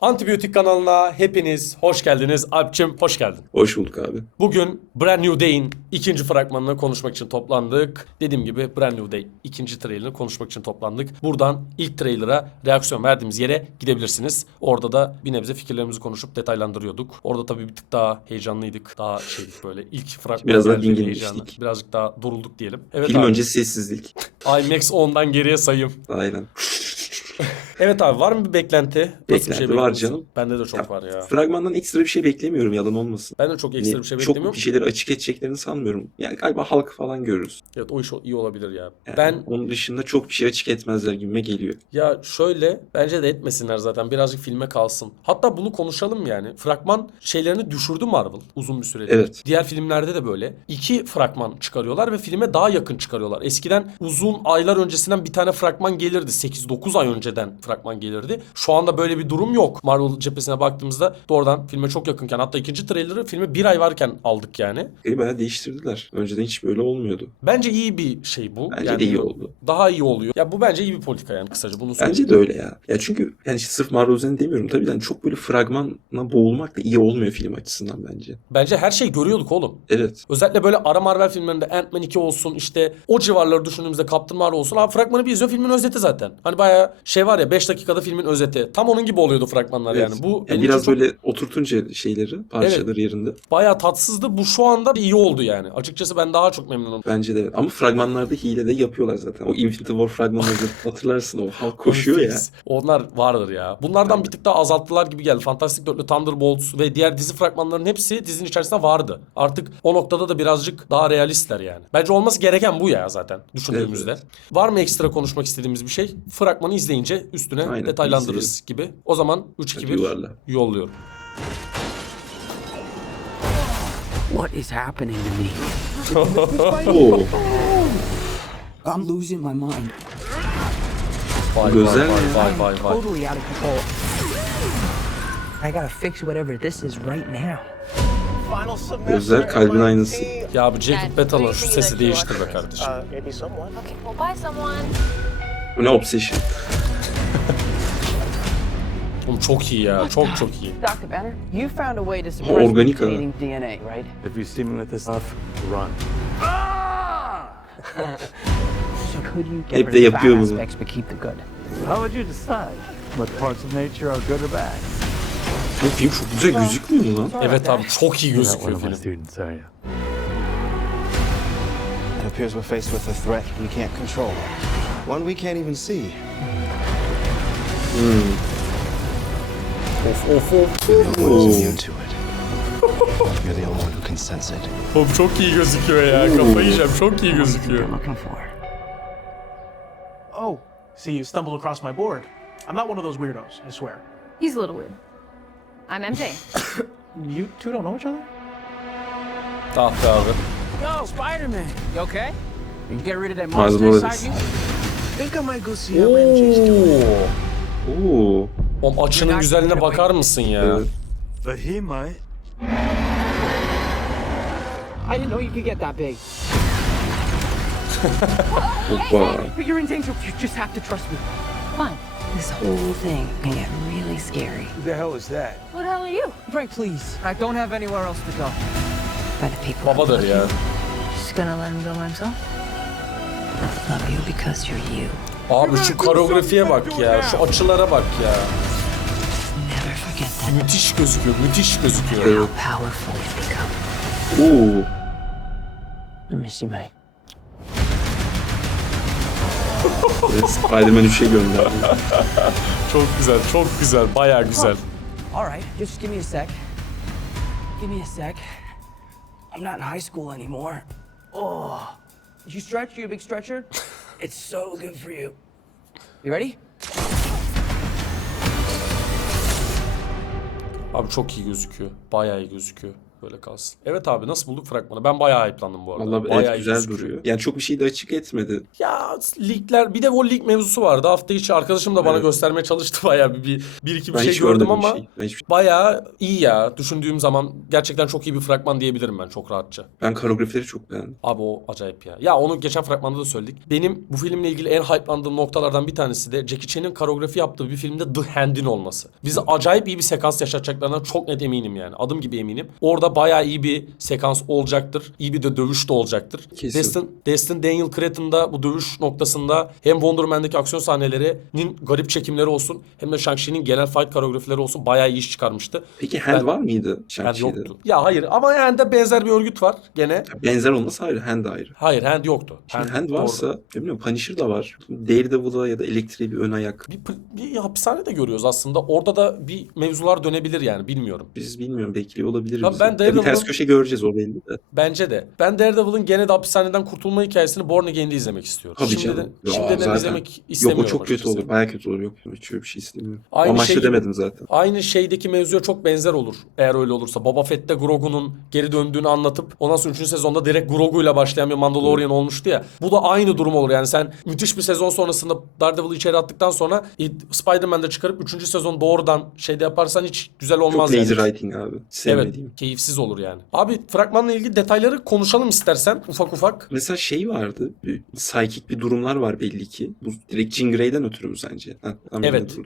Antibiyotik kanalına hepiniz hoş geldiniz. Alp'cim hoş geldin. Hoş bulduk abi. Bugün Brand New Day'in ikinci fragmanını konuşmak için toplandık. Dediğim gibi Brand New Day ikinci trailerını konuşmak için toplandık. Buradan ilk trailer'a reaksiyon verdiğimiz yere gidebilirsiniz. Orada da bir nebze fikirlerimizi konuşup detaylandırıyorduk. Orada tabii bir tık daha heyecanlıydık. Daha şeydik böyle ilk fragman. Biraz daha geldiğinde dinginmiştik. heyecanlı. Birazcık daha durulduk diyelim. Evet Film abi. öncesi sessizlik. IMAX 10'dan geriye sayım. Aynen. Evet abi, var mı bir beklenti? Nasıl bir Beklenti var bekliyorsun? canım. Bende de çok var ya. Fragmandan ekstra bir şey beklemiyorum, yalan olmasın. Ben de çok ekstra bir şey Çok beklemiyorum. bir şeyleri açık edeceklerini sanmıyorum. Yani galiba halk falan görürüz. Evet, o iş iyi olabilir ya. Yani Ben onun dışında çok bir şey açık etmezler gibime geliyor. ya şöyle, bence de etmesinler zaten. Birazcık filme kalsın. Hatta bunu konuşalım yani. Fragman şeylerini düşürdü Marvel uzun bir süredir. Evet. Diğer filmlerde de böyle. 2 fragman çıkarıyorlar ve filme daha yakın çıkarıyorlar. Eskiden uzun aylar öncesinden bir tane fragman gelirdi. 8-9 ay önceden fragman gelirdi. Şu anda böyle bir durum yok. Marvel cephesine baktığımızda doğrudan filme çok yakınken, hatta ikinci trailer'ı filme bir ay varken aldık yani. Bayağı değiştirdiler. Önceden hiç böyle olmuyordu. Bence iyi bir şey bu. Bence de iyi oldu. Daha iyi oluyor. Ya bu bence iyi bir politika yani, kısaca bunu söyleyeyim. Bence de öyle ya. Ya çünkü yani işte sırf Marvel üzerine demiyorum. Tabii yani çok böyle fragmana boğulmak da iyi olmuyor film açısından bence. Bence her şeyi görüyorduk oğlum. Evet. Özellikle böyle ara Marvel filmlerinde Ant-Man 2 olsun, işte o civarları düşündüğümüzde Captain Marvel olsun. Abi fragmanı bir izliyor, filmin özeti zaten. Hani bayağı şey var ya, 5 dakikada filmin özeti. Tam onun gibi oluyordu fragmanlar Evet. yani. Bu Yani benim biraz için çok böyle oturtunca şeyleri, parçaları yerinde. bayağı tatsızdı. Bu şu anda iyi oldu yani. Açıkçası ben daha çok memnunum. Bence de evet. Ama fragmanlarda hile de yapıyorlar zaten. O Infinity War fragmanları hatırlarsın, o halk koşuyor ya. Fix. Onlar vardır ya. Bunlardan bir tık daha azalttılar gibi geldi. Fantastic Dörtlü, Thunderbolts ve diğer dizi fragmanlarının hepsi dizinin içerisinde vardı. Artık o noktada da birazcık daha realistler yani. Bence olması gereken bu ya zaten düşündüğümüzde. Evet. Var mı ekstra konuşmak istediğimiz bir şey? Fragmanı izleyince üstüne Aynen, detaylandırırız gibi. O zaman 3 2 Hadi 1 yuvarla. yolluyorum. What is happening to me? Oo, I'm losing my mind. Vay Güzel ya. vay. Totally out of control. I gotta fix whatever this is right now. Gözler kalbin aynısı. Ya bu Jacob Batal'ın şu sesi değiştir be kardeşim. Maybe someone. Okay, we'll buy someone. Bu ne obsession? Oğlum çok iyi ya. Çok iyi. Dr. Banner, you found a way to suppress organic, mutating DNA, right? If you see me with this stuff, run. So could you Hep get de rid of the bad yapıyor bunu. aspects but keep the good? How would you decide what parts of nature are good or bad? Bu film çok güzel gözükmüyor mu lan? Evet abi, çok iyi You're not one gözüküyor of my film. students, are you? It appears we're faced with a threat we can't control. One we can't even see. Of. The only one who's immune to it. You're the only one who can sense it. Oğlum çok iyi gözüküyor ya. Kafayı yiyeceğim. Çok iyi What gözüküyor. you're looking for. Oh, see, you stumbled across my board. I'm not one of those weirdos, I swear. He's a little weird. I'm MJ. You two don't know each other? Ah be abi. Yo, Spider-Man, you okay? You get rid of that Miles monster Morales. inside you? Think I might go see how MJ's doing. Oo. Oğlum açının güzelliğine bakar mısın ya? Evet. But he might. I didn't know you could get that big. Hoppa. But you're in danger. You just have to trust me. Fine. This whole thing can get really scary. Who the hell is that? Who the hell are you? Frank, please. I don't have anywhere else to go. By the people who Babadır love ya. you. Just gonna let him go by himself? Love you because you're you. Abi şu koreografiye bak ya. Şu açılara bak ya. Never forget that. Müthiş gözüküyor. Müthiş gözüküyor. How powerful you become. Oo. I miss you, mate. Evet, Spider-Man 3'e gönderdi. Çok güzel. Çok güzel. Bayağı güzel. All right, just give me a sec. Give me a sec. I'm not in high school anymore. Oh, did you stretch? You a big stretcher? It's so good for you. You ready? Abi çok iyi gözüküyor. Bayağı iyi gözüküyor. Böyle kalsın. Evet abi, nasıl bulduk fragmanı? Ben bayağı hype'landım bu arada. Vallahi Bayağı evet, iyi güzel gözüküyor. duruyor. Yani çok bir şey de açık etmedi. Ya leakler, bir de o leak mevzusu vardı. Hafta içi arkadaşım da bana Evet. göstermeye çalıştı bayağı bir iki bir Ben şey hiç gördüm görmedim ama bir şey. Ben, hiçbir- bayağı iyi ya. Düşündüğüm zaman gerçekten çok iyi bir fragman diyebilirim ben çok rahatça. ben koreografileri çok beğendim. Abi o acayip ya. Ya onu geçen fragmanda da söyledik. Benim bu filmle ilgili en hype'landığım noktalardan bir tanesi de Jackie Chan'in koreografi yaptığı bir filmde The Hand'in olması. Bize acayip iyi bir sekans yaşatacaklarından çok net eminim yani. Adım gibi eminim. Orada bayağı iyi bir sekans olacaktır. İyi bir de dövüş de olacaktır. Kesin. Destin Daniel Cretton'da bu dövüş noktasında hem Wonder Man'deki aksiyon sahnelerinin garip çekimleri olsun hem de Shang-Chi'nin genel fight koreografileri olsun bayağı iyi iş çıkarmıştı. Peki Hand Ben- var mıydı Yani Shang-Chi'de? yoktu. Ya hayır, ama yani de benzer bir örgüt var gene. Ya benzer olması ayrı, Hand ayrı. Hayır, Hand yoktu. Şimdi Hand doğru. varsa, bilmiyorum, Punisher da var. Daredevil'a ya da Elektriğe bir ön ayak. Bir hapishane de görüyoruz aslında. Orada da bir mevzular dönebilir yani, bilmiyorum. Biz bilmiyorum, bekliyor olabiliriz. Ya ben Ya bir ters Daredevil'ın- köşe göreceğiz o belli de. Bence de. Ben Daredevil'ın gene de hapishaneden kurtulma hikayesini Born Again'de izlemek istiyorum. Tabii Şimdiden, canım. Ya şimdiden zaten. izlemek Yok, istemiyorum. o çok kötü açıkçası. olur. Baya kötü olur. Yok, hiç öyle bir şey istemiyorum. Aynı Amaçlı şey gibi- demedim zaten. Aynı şeydeki mevzuya çok benzer olur eğer öyle olursa. Boba Fett'te Grogu'nun geri döndüğünü anlatıp ondan sonra 3. sezonda direkt Grogu'yla başlayan bir Mandalorian olmuştu ya. Bu da aynı durum olur yani. Sen müthiş bir sezon sonrasında Daredevil'ı içeri attıktan sonra Spider-Man'de çıkarıp 3. sezon doğrudan şeyde yaparsan hiç güzel olmaz Çok yani. lazy writing abi. Evet, Sevmediğim. keyifsiz olur yani. Abi fragmanla ilgili detayları konuşalım istersen ufak ufak. Mesela şey vardı. Bir psychic bir durumlar var belli ki. Bu direkt Jean Grey'den ötürü mü sence? Evet.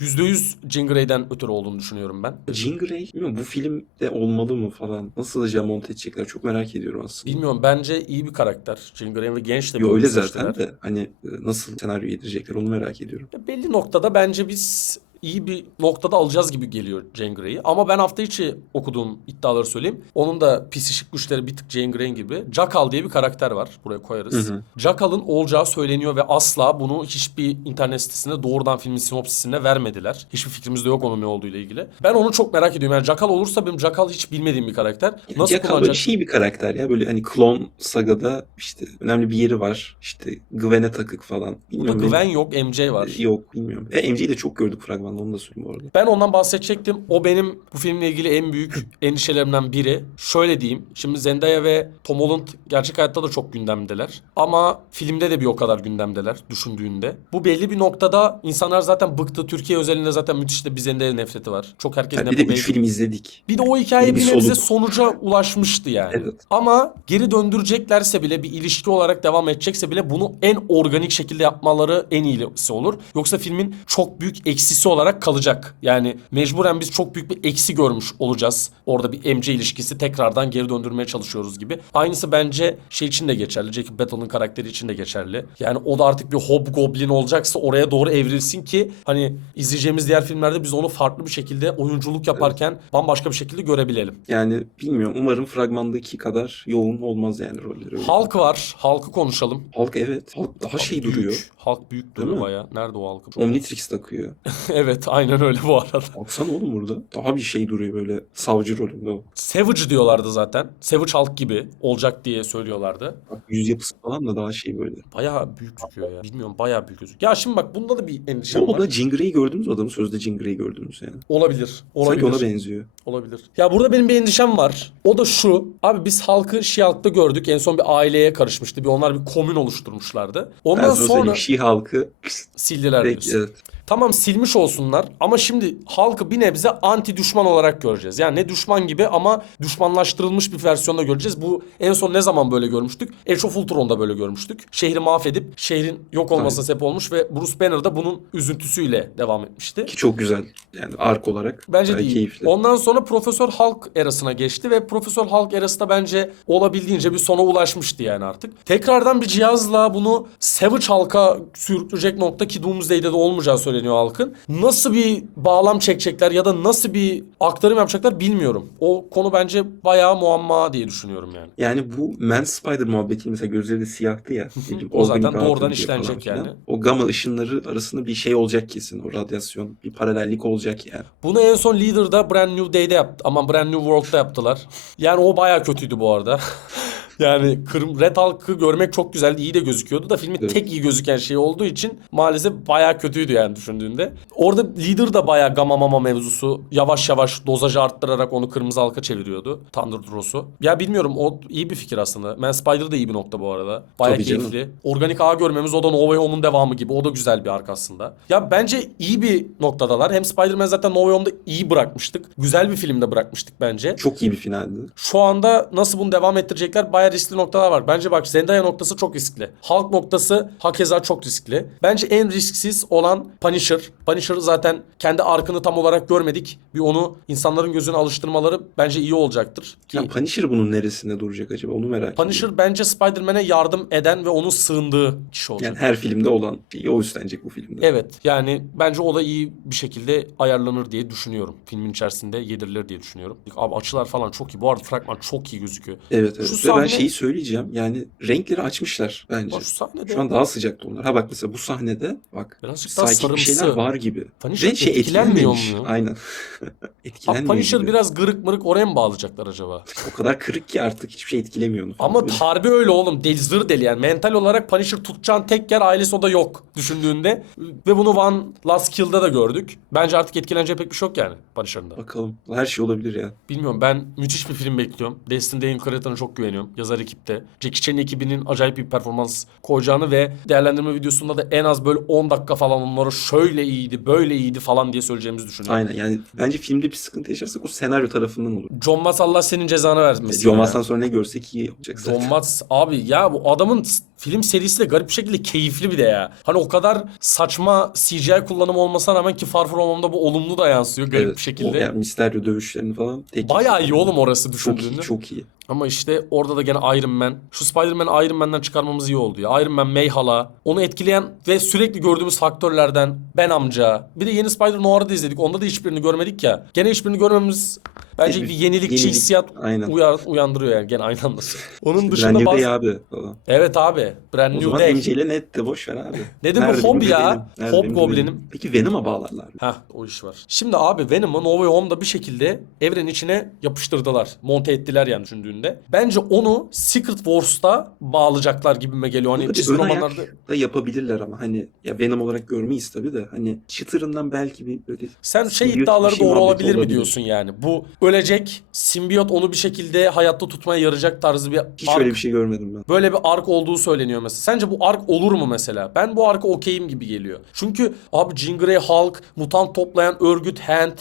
%100 Jean Grey'den ötürü olduğunu düşünüyorum ben. Jean Grey, bilmiyorum, bu filmde olmalı mı falan? Nasıl acaba monte edecekler? Çok merak ediyorum aslında. Bilmiyorum, bence iyi bir karakter. Jean Grey ve genç de bir Yo, öyle oyuncu zaten seçtiler. de hani nasıl senaryo yedirecekler onu merak ediyorum. Belli noktada bence biz iyi bir noktada alacağız gibi geliyor Jean Grey'i. Ama ben hafta içi okuduğum iddiaları söyleyeyim. Onun da psişik güçleri bir tık Jean Grey gibi. Jackal diye bir karakter var. Buraya koyarız. Jackal'ın olacağı söyleniyor ve asla bunu hiçbir internet sitesinde doğrudan filmin sinopsisinde vermediler. Hiçbir fikrimiz de yok onun ne olduğuyla ilgili. Ben onu çok merak ediyorum. Yani Jackal olursa benim Jackal hiç bilmediğim bir karakter. Nasıl Jackal böyle kullanacak? şey bir karakter ya, böyle hani Clone Saga'da işte önemli bir yeri var. İşte Gwen'e takık falan. Burada Bilmiyorum, Gwen yok, MJ var. Yok, bilmiyorum. MJ'yi de çok gördük fragmanda, onu da söyleyeyim bu arada. Ben ondan bahsedecektim. O benim bu filmle ilgili en büyük endişelerimden biri. Şöyle diyeyim. Şimdi Zendaya ve Tom Holland gerçek hayatta da çok gündemdeler. Ama filmde de bir o kadar gündemdeler düşündüğünde. Bu belli bir noktada insanlar zaten bıktı. Türkiye özelinde zaten müthiş de bir Zendaya nefreti var. Çok herkesin Yani bir de bu 3 film izledik. Bir de o hikaye Bir bir nebze soluk. sonuca ulaşmıştı yani. Evet. Ama geri döndüreceklerse bile, bir ilişki olarak devam edecekse bile bunu en organik şekilde yapmaları en iyisi olur. Yoksa filmin çok büyük eksisi olarak kalacak. Yani mecburen biz çok büyük bir eksi görmüş olacağız. Orada bir MC ilişkisi tekrardan geri döndürmeye çalışıyoruz gibi. Aynısı bence şey için de geçerli. Jacob Batal'ın karakteri için de geçerli. Yani o da artık bir hobgoblin olacaksa oraya doğru evrilsin ki hani izleyeceğimiz diğer filmlerde biz onu farklı bir şekilde oyunculuk yaparken bambaşka bir şekilde görebilelim. Yani bilmiyorum, umarım fragmandaki kadar yoğun olmaz yani rolleri. Öyle. Hulk var. Hulk'ı konuşalım. Hulk, evet. Hulk daha şey Büyük. duruyor. Hulk büyük Değil duruyor mi? bayağı. Nerede o Hulk? Omnitrix takıyor. Evet, aynen öyle bu arada. Baksana oğlum burada. Daha bir şey duruyor böyle, savcı rolünde o. Savage diyorlardı zaten. Savage Hulk gibi olacak diye söylüyorlardı. Bak, yüz yapısı falan da daha şey böyle. Bayağı büyük gözüküyor ya. Bilmiyorum, bayağı büyük gözüküyor. Ya şimdi bak, bunda da bir endişem O var. da Jean Grey'i gördünüz mü adamı? Sözde Jean Grey'i gördünüz yani. Olabilir. Sanki ona Olabilir. benziyor. Olabilir. Ya burada benim bir endişem var. O da şu. Abi biz Hulk'ı She-Hulk'ta gördük. En son bir aileye karışmıştı. Onlar bir komün oluşturmuşlardı. Ondan Ben sana sonra söyleyeyim, She-Hulk'ı sildiler direkt, diyorsun. evet. Tamam, silmiş olsunlar ama şimdi halkı bir nebze anti düşman olarak göreceğiz. Yani ne düşman gibi ama düşmanlaştırılmış bir versiyonda göreceğiz. Bu en son ne zaman böyle görmüştük? Age of Ultron'da böyle görmüştük. Şehri mahvedip şehrin yok olmasına sebep olmuş ve Bruce Banner da bunun üzüntüsüyle devam etmişti. Ki çok güzel. Yani ark olarak. Bence gayet değil. keyifli. Ondan sonra Profesör Hulk erasına geçti ve Profesör Hulk erası da bence olabildiğince bir sona ulaşmıştı yani artık. Tekrardan bir cihazla bunu Savage Hulk'a sürükleyecek nokta, ki Doomsday'de de olmayacağı söyleniyor Hulk'ın. Nasıl bir bağlam çekecekler ya da nasıl bir aktarım yapacaklar bilmiyorum. O konu bence bayağı muamma diye düşünüyorum yani. Yani bu Man Spider muhabbeti, mesela gözleri de siyahtı ya. O zaten organik doğrudan dağıtım diyor işlenecek falan filan. yani. O gamma ışınları arasında bir şey olacak kesin. O radyasyon. Bir paralellik olacak yani. Bunu en son Leader'da Brand New Day'de yaptı. Ama Brand New World'da yaptılar. Yani o bayağı kötüydü bu arada. Yani Red Hulk'ı görmek çok güzeldi. İyi de gözüküyordu da filmin Evet. tek iyi gözüken şey olduğu için maalesef bayağı kötüydü yani düşündüğünde. Orada Leader da bayağı gamma mama mevzusu. Yavaş yavaş dozajı arttırarak onu kırmızı halka çeviriyordu. Thunderbolts'u. Ya bilmiyorum, o iyi bir fikir aslında. Man Spider da iyi bir nokta bu arada. Bayağı Tabii canım. keyifli. Organik ağ görmemiz, o da No Way Home'un devamı gibi. O da güzel bir ark aslında. Ya bence iyi bir noktadalar. Hem Spider-Man zaten No Way Home'da iyi bırakmıştık. Güzel bir filmde bırakmıştık bence. Çok iyi bir finaldi. Şu anda nasıl bunu devam ettirecekler, bayağı riskli noktalar var. Bence bak, Zendaya noktası çok riskli. Hulk noktası hakeza çok riskli. Bence en risksiz olan Punisher. Punisher zaten kendi arkını tam olarak görmedik. Bir onu insanların gözüne alıştırmaları bence iyi olacaktır. Ki Ya Punisher bunun neresinde duracak acaba? Onu merak ediyorum. Punisher bence Spider-Man'e yardım eden ve onun sığındığı kişi olacak. Yani her filmde olan şeyi o üstlenecek bu filmde. Evet, yani bence o da iyi bir şekilde ayarlanır diye düşünüyorum. Filmin içerisinde yedirilir diye düşünüyorum. Abi açılar falan çok iyi. Bu arada fragman çok iyi gözüküyor. Evet evet. Şu Ve ben sahne- şeyi söyleyeceğim. Yani renkleri açmışlar bence. Bak şu sahnede Şu an daha sıcaktı onlar. Ha bak mesela bu sahnede bak birazcık daha psychic bir şeyler sarımsı. var gibi. Punisher Ve şey etkilenmiyor etkilenmemiş. mu? Aynen. Abi Etkilenmiyor Punisher gibi. biraz gırık mırık, oraya mı bağlayacaklar acaba? O kadar kırık ki artık hiçbir şey etkilemiyor onu. Ama Böyle- harbi öyle oğlum. Deli, zır deli yani. Mental olarak Punisher tutacağın tek yer ailesi, o da yok düşündüğünde. Ve bunu One Last Kill'da da gördük. Bence artık etkilenecek pek bir şey yok yani Punisher'ın da. Bakalım. Her şey olabilir ya. Bilmiyorum, ben müthiş bir film bekliyorum. Destin Dane Carreta'na çok güveniyorum. Yazar ekipte. Jackie Chan ekibinin acayip bir performans koyacağını ve değerlendirme videosunda da en az böyle 10 dakika falan onlara şöyle iyiydi, böyle iyiydi falan diye söyleyeceğimizi düşünüyorum. Aynen yani bence filmde bir sıkıntı yaşarsak o senaryo tarafından olur. John Watts, Allah senin cezanı vermesin. John ya. Watts'tan sonra ne görsek iyi olacak John zaten. Watts abi ya, bu adamın film serisi de garip bir şekilde keyifli bir de ya. Hani o kadar saçma CGI kullanımı olmasına rağmen ki Far From Home'da bu olumlu da yansıyor garip Evet, bir şekilde. O yani Mysterio dövüşlerini falan. Bayağı iyi oğlum orası Çok iyi, düşündüğünde. çok iyi. Ama işte orada da gene Iron Man. Şu Spider-Man'i Iron Man'den çıkarmamız iyi oldu ya. Iron Man, Mayhala. Onu etkileyen ve sürekli gördüğümüz faktörlerden Ben amca. Bir de yeni Spider-Noir'ı da izledik. Onda da hiçbirini görmedik ya. Gene hiçbirini görmememiz bence bir yenilikçi hissiyat Aynen. uyandırıyor yani. Gene aynı anda. Onun Brand dışında New bazı... Day abi falan. Evet abi. Brand O New zaman Day. MJ ile net de boş ver abi. Ne de bu Nerede Hob benim ya? Venom? Nerede benim Hobgoblin'im. Venom? Peki Venom'a bağlarlar mı? Heh, o iş var. Şimdi abi Venom'u No Way Home'da bir şekilde evrenin içine yapıştırdılar. Monte ettiler yani düşündüğünde. Bence onu Secret Wars'ta bağlayacaklar gibime geliyor. Hani Burada çizgi bir ön ayak romanlarda... da yapabilirler ama hani ya Venom olarak görmeyiz tabii de hani çıtırından belki bir böyle Sen şey simbiyot iddiaları bir şey doğru muhabbeti olabilir mi olabilir. diyorsun yani? Bu ölecek, simbiyot onu bir şekilde hayatta tutmaya yarayacak tarzı bir Hiç ark. öyle bir şey görmedim ben. Böyle bir ark olduğu söyleniyor mesela. Sence bu ark olur mu mesela? Ben bu arka okeyim gibi geliyor. Çünkü abi Jean Grey, Hulk, mutant toplayan örgüt, Hand,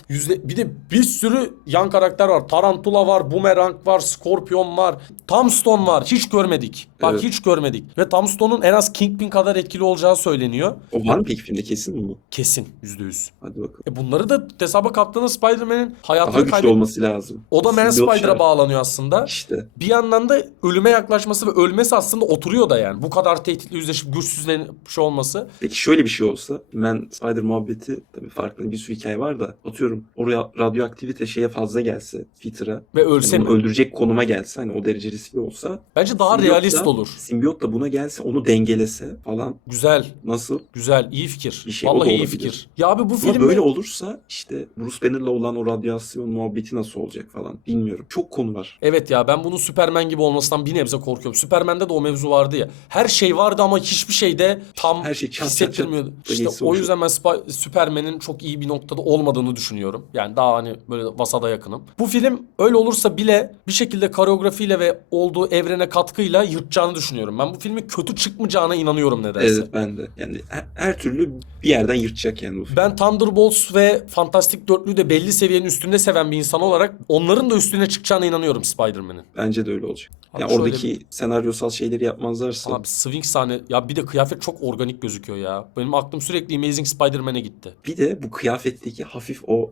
bir de bir sürü yan karakter var. Tarantula var, Boomerang var, Scorpion var, Tombstone var. Hiç görmedik. Bak Evet. hiç görmedik. Ve Tombstone'un en az Kingpin kadar etkili olacağı söyleniyor. O var mı peki filmde kesin mi bu? Kesin %100. Hadi bakalım. Bunları da hesaba kattığınız Spider-Man'in Daha hayatını güçlü kaybetmesi. olması lazım. O da Man Simbiyot Spider'a şart. bağlanıyor aslında. İşte. Bir yandan da ölüme yaklaşması ve ölmesi aslında oturuyor da yani. Bu kadar tehditle yüzleşip güçsüzlenmiş olması. Peki şöyle bir şey olsa Man Spider muhabbeti tabii farklı bir sürü hikaye var da atıyorum oraya radyoaktivite şeye fazla gelse Peter'a Ve ölse yani onu mi? öldürecek konuma gelse hani o derece riskli olsa Bence daha simbiyot realist da- olur. Simbiyot da buna gelse onu dengelese falan Güzel. nasıl? Güzel. iyi fikir. Bir şey, o da Vallahi iyi olabilir. fikir. Ya abi bu Ama filmde... böyle olursa işte Bruce Banner'la olan o radyasyon muhabbeti nasıl olacak falan bilmiyorum. Çok konu var. Evet ya, ben bunun Superman gibi olmasından bir nebze korkuyorum. Superman'de de o mevzu vardı ya. Her şey vardı ama hiçbir şeyde tam Her şey çat çat hissettirmiyordu. çat İşte geçse o o yüzden ben Superman'in çok iyi bir noktada olmadığını düşünüyorum. Yani daha hani böyle vasada yakınım. Bu film öyle olursa bile bir şekilde koreografiyle ve olduğu evrene katkıyla yırtacağını düşünüyorum. Ben bu filmin kötü çıkmayacağına inanıyorum nedense. Evet ben de. Yani her türlü bir yerden yırtacak yani bu film. Ben Thunderbolts ve Fantastic Dörtlüğü de belli seviyenin üstünde seven bir insan olarak onların da üstüne çıkacağına inanıyorum Spider-Man'in. Bence de öyle olacak. Abi Yani şöyle oradaki senaryosal şeyleri yapmazlarsa Abi swing sahne ya, bir de kıyafet çok organik gözüküyor ya. Benim aklım sürekli Amazing Spider-Man'e gitti. bir de bu kıyafetteki hafif o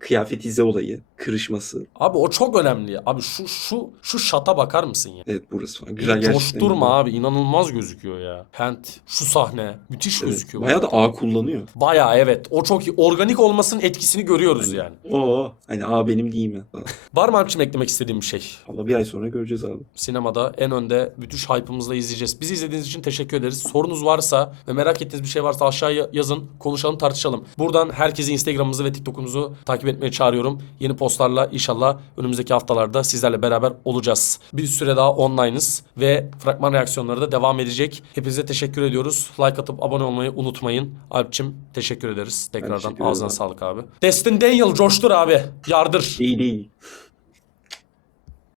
kıyafetize olayı, kırışması. Abi o çok önemli ya. Abi şu şata bakar mısın ya? Evet burası falan. Güzel gerçekten. Coşturma güzel. abi, inanılmaz gözüküyor ya. Hand, şu sahne müthiş Evet, gözüküyor. bayağı da ağ kullanıyor. Bayağı evet. O çok iyi. Organik olmasının etkisini görüyoruz yani. Oo, hani ağ benim değil mi? Falan. Var mı Alpçim eklemek istediğim bir şey? Valla bir ay sonra göreceğiz abi. Sinemada en önde müthiş hype'ımızla izleyeceğiz. edeceğiz. Bizi izlediğiniz için teşekkür ederiz. Sorunuz varsa ve merak ettiğiniz bir şey varsa aşağıya yazın. Konuşalım, tartışalım. Buradan herkesi Instagram'ımızı ve TikTok'umuzu takip etmeye çağırıyorum. Yeni postlarla inşallah önümüzdeki haftalarda sizlerle beraber olacağız. Bir süre daha online'ız ve fragman reaksiyonları da devam edecek. Hepinize teşekkür ediyoruz. Like atıp abone olmayı unutmayın. Alp'cim teşekkür ederiz. Tekrardan teşekkür ağzına ederim. sağlık abi. Destin Daniel coştur abi. Yardır. İyi değil.